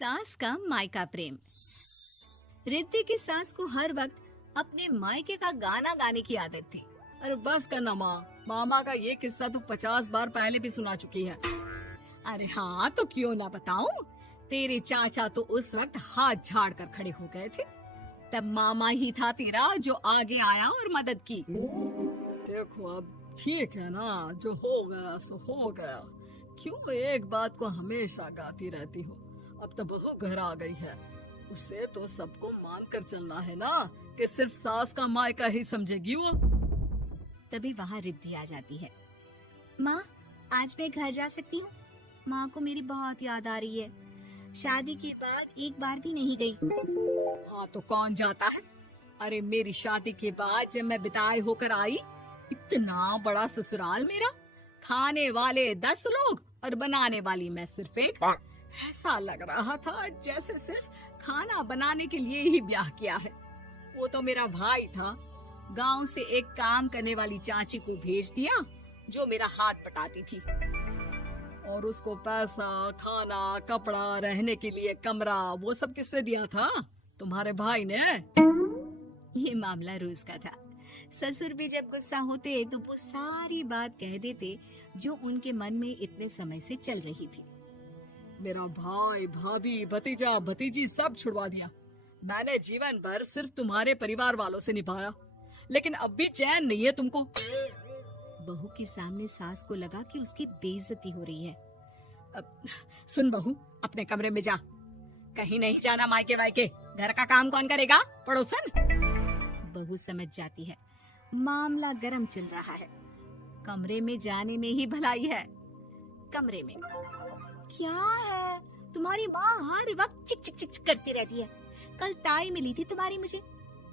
सास का मायका प्रेम। रिद्धि की सास को हर वक्त अपने मायके का गाना गाने की आदत थी। अरे बस करना माँ, मामा का ये किस्सा तो 50 बार पहले भी सुना चुकी है। अरे हाँ, तो क्यों ना बताऊं। तेरे चाचा तो उस वक्त हाथ झाड़ कर खड़े हो गए थे। तब मामा ही था तेरा जो आगे आया और मदद की। देखो अब ठीक है ना, जो हो गया सो हो गया। क्यों एक बात को हमेशा गाती रहती हो। अब तो बहू घर आ गई है, उसे तो सबको मान कर चलना है ना, कि सिर्फ सास का मायका ही समझेगी वो। तभी वहाँ रिद्धि आ जाती है। माँ, आज मैं घर जा सकती हूँ? माँ को मेरी बहुत याद आ रही है। शादी के बाद एक बार भी नहीं गई। हाँ तो कौन जाता है। अरे मेरी शादी के बाद जब मैं विदाई होकर आई, इतना बड़ा ससुराल मेरा, खाने वाले 10 लोग और बनाने वाली मैं सिर्फ एक। ऐसा लग रहा था जैसे सिर्फ खाना बनाने के लिए ही ब्याह किया है। वो तो मेरा भाई था, गांव से एक काम करने वाली चाची को भेज दिया जो मेरा हाथ पटाती थी, और उसको पैसा, खाना, कपड़ा, रहने के लिए कमरा, वो सब किससे दिया था? तुम्हारे भाई ने। ये मामला रोज का था। ससुर भी जब गुस्सा होते तो वो सारी बात कह देते जो उनके मन में इतने समय से चल रही थी। मेरा भाई, भाभी, भतीजा, भतीजी सब छुड़वा दिया। मैंने जीवन भर सिर्फ तुम्हारे परिवार वालों से निभाया, लेकिन अब भी चैन नहीं है तुमको। बहू के सामने सास को लगा कि उसकी बेइज्जती हो रही है। अब सुन बहू, अपने कमरे में जा, कहीं नहीं जाना मायके वायके। घर का काम कौन करेगा? पड़ोसन। बहू समझ जाती है मामला गर्म चल रहा है। कमरे में जाने में ही भलाई है। कमरे में क्या है? तुम्हारी माँ हर वक्त चिक चिक चिक करती रहती है। कल ताई मिली थी तुम्हारी मुझे,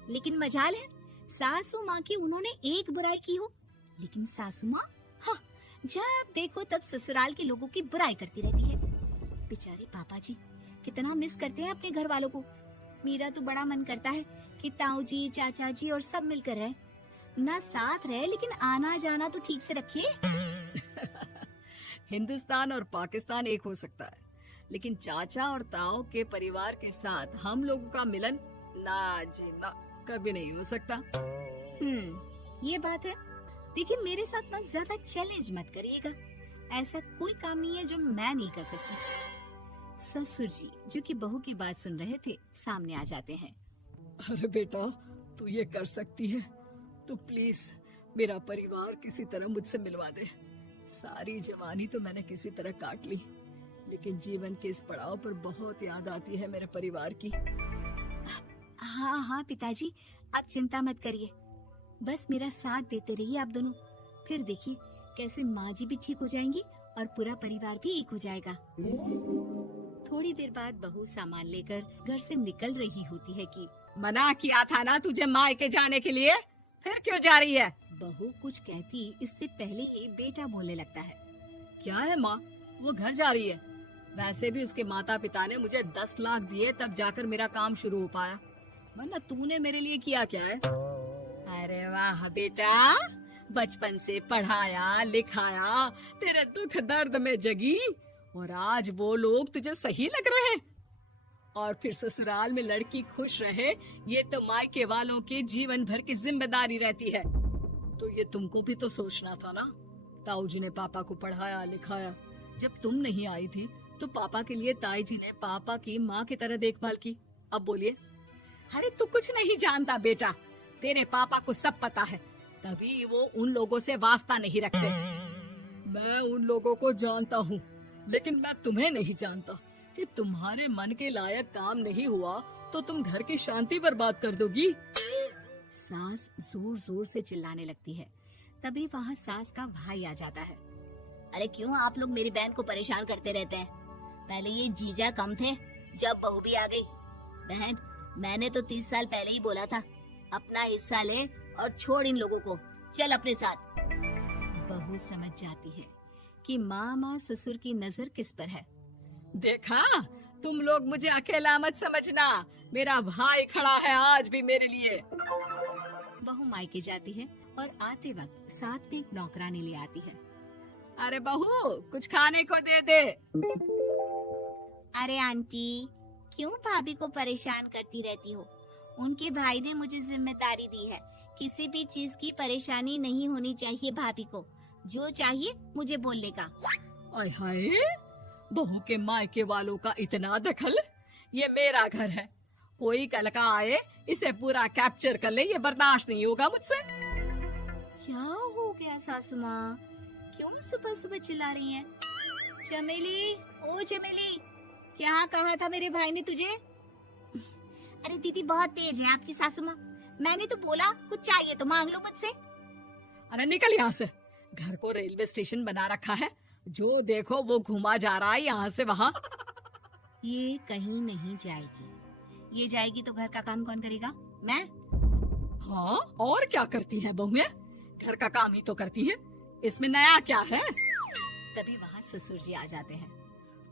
लेकिन मजाल है सासू माँ की उन्होंने एक बुराई की हो, लेकिन सासू माँ हाँ, जब देखो तब ससुराल के लोगों की बुराई करती रहती है। बेचारे पापा जी कितना मिस करते हैं अपने घर वालों को। मेरा तो बड़ा मन करता है कि ताऊ जी, चाचा जी और सब मिलकर रहे, ना साथ रहे लेकिन आना जाना तो ठीक से रखे। हिंदुस्तान और पाकिस्तान एक हो सकता है, लेकिन चाचा और ताऊ के परिवार के साथ हम लोगों का मिलन ना जी ना, कभी नहीं हो सकता। ये बात है। देखिए मेरे साथ ना ज्यादा चैलेंज मत करिएगा। ऐसा कोई काम नहीं है जो मैं नहीं कर सकती। ससुर जी जो कि बहू की बात सुन रहे थे सामने आ जाते हैं। अरे बेटा, तू ये कर सकती है तो प्लीज मेरा परिवार किसी तरह मुझसे मिलवा दे। सारी जवानी तो मैंने किसी तरह काट ली, लेकिन जीवन के इस पड़ाव पर बहुत याद आती है मेरे परिवार की। हाँ हाँ पिताजी, आप चिंता मत करिए, बस मेरा साथ देते रहिए आप दोनों। फिर देखिए कैसे माँ जी भी ठीक हो जाएंगी और पूरा परिवार भी एक हो जाएगा। थोड़ी देर बाद बहू सामान लेकर घर से निकल रही होती है कि मना किया था ना तुझे मायके जाने के लिए, फिर क्यों जा रही है? बहू कुछ कहती इससे पहले ही बेटा बोलने लगता है। क्या है माँ, वो घर जा रही है। वैसे भी उसके माता पिता ने मुझे 10 लाख दिए तब जाकर मेरा काम शुरू हो पाया, वरना तूने मेरे लिए किया क्या है? अरे वाह बेटा, बचपन से पढ़ाया लिखाया, तेरे दुख दर्द में जगी, और आज वो लोग तुझे सही लग रहे हैं। और फिर ससुराल में लड़की खुश रहे, ये तो मायके वालों की जीवन भर की जिम्मेदारी रहती है। तो ये तुमको भी तो सोचना था ना। ताऊ जी ने पापा को पढ़ाया लिखाया, जब तुम नहीं आई थी तो पापा के लिए ताई जी ने पापा की माँ की तरह देखभाल की। अब बोलिए। अरे तू कुछ नहीं जानता बेटा, तेरे पापा को सब पता है, तभी वो उन लोगों से वास्ता नहीं रखते। मैं उन लोगों को जानता हूँ, लेकिन मैं तुम्हें नहीं जानता कि तुम्हारे मन के लायक काम नहीं हुआ तो तुम घर की शांति बर्बाद कर दोगी। सास जोर जोर से चिल्लाने लगती है। तभी वहाँ सास का भाई आ जाता है। अरे क्यों आप लोग मेरी बहन को परेशान करते रहते हैं? पहले ये जीजा कम थे, जब बहू भी आ गई। बहन, मैंने तो 30 साल पहले ही बोला था, अपना हिस्सा ले और छोड़ इन लोगों को, चल अपने साथ। बहू समझ जाती है कि मामा ससुर की नजर किस पर है। देखा, तुम लोग मुझे अकेला मत समझना, मेरा भाई खड़ा है आज भी मेरे लिए। बहू मायके जाती है और आते वक्त साथ में एक नौकरानी ले आती है। अरे बहू, कुछ खाने को दे दे। अरे आंटी, क्यों भाभी को परेशान करती रहती हो? उनके भाई ने मुझे जिम्मेदारी दी है। किसी भी चीज की परेशानी नहीं होनी चाहिए भाभी को। जो चाहिए मुझे बोलने का। आय हाय, बहू के मायके वालों का इतना दखल। ये मेरा घर है, कोई कल का आए इसे पूरा कैप्चर कर ले, ये बर्दाश्त नहीं होगा मुझसे। क्या हो गया सासू माँ? क्यों सुबह सुबह चिल्ला रही हैं? चमेली, ओ चमेली, क्या कहा था मेरे भाई ने तुझे? अरे दीदी बहुत तेज है आपकी सासू माँ। मैंने तो बोला कुछ चाहिए तो मांग लो मुझसे। अरे निकल यहाँ से, घर को रेलवे स्टेशन बना रखा है, जो देखो वो घुमा जा रहा है यहाँ से वहाँ। ये कहीं नहीं जाएगी। ये जाएगी तो घर का काम कौन करेगा? मैं। हाँ, और क्या करती है बहुएं? घर का काम ही तो करती है, इसमें नया क्या है? तभी वहाँ ससुर जी आ जाते हैं।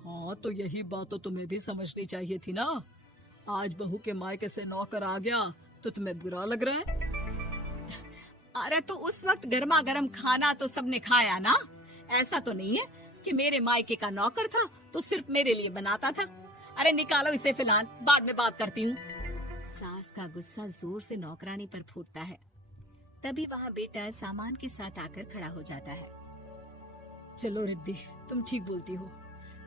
हाँ, तो यही बात तो तुम्हें भी समझनी चाहिए थी ना। आज बहू के मायके से नौकर आ गया तो तुम्हें बुरा लग रहा है? अरे तो उस वक्त गर्मा गर्म खाना तो सबने खाया ना। ऐसा तो नहीं है कि मेरे मायके का नौकर था तो सिर्फ मेरे लिए बनाता था। अरे निकालो इसे, फिलहाल बाद में बात करती हूँ। सास का गुस्सा जोर से नौकरानी पर फूटता है। तभी वहाँ बेटा सामान के साथ आकर खड़ा हो जाता है। चलो रिद्धि, तुम ठीक बोलती हो।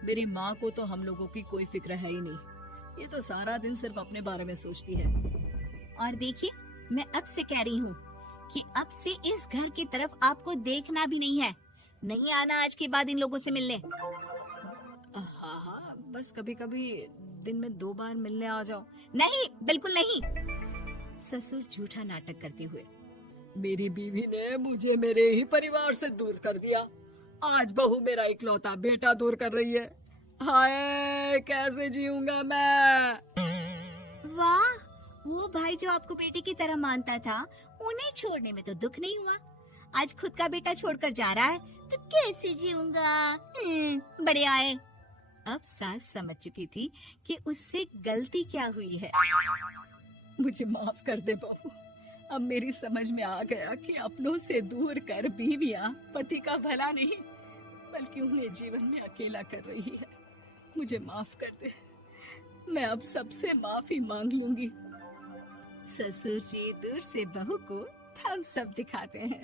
मेरी माँ को तो हम लोगों की कोई फिक्र है ही नहीं, ये तो सारा दिन सिर्फ अपने बारे में सोचती है। और देखिए, मैं अब से कह रही हूँ कि अब से इस घर की तरफ आपको देखना भी नहीं है। नहीं आना आज के बाद इन लोगों से मिलने। हाँ हाँ, बस कभी कभी दिन में 2 बार मिलने आ जाओ। नहीं, बिल्कुल नहीं। ससुर झूठा नाटक करते हुए। मेरी बीवी ने मुझे मेरे ही परिवार से दूर कर दिया, आज बहू मेरा इकलौता बेटा दूर कर रही है। हाय, कैसे जीऊंगा मैं? वाह, वो भाई जो आपको बेटे की तरह मानता था, उन्हें छोड़ने में तो दुख नहीं हुआ। आज खुद का बेटा छोड़कर जा रहा है तो कैसे जीऊंगा? बढ़िया है। अब सास समझ चुकी थी कि उससे गलती क्या हुई है। मुझे माफ कर दे बहू, अब मेरी समझ में आ गया कि अपनों से दूर कर बीवियां पति का भला नहीं बल्कि उन्हें जीवन में अकेला कर रही है। मुझे माफ कर दे, मैं अब सबसे माफी मांग लूंगी। ससुर जी दूर से बहू को थम्स अप दिखाते हैं।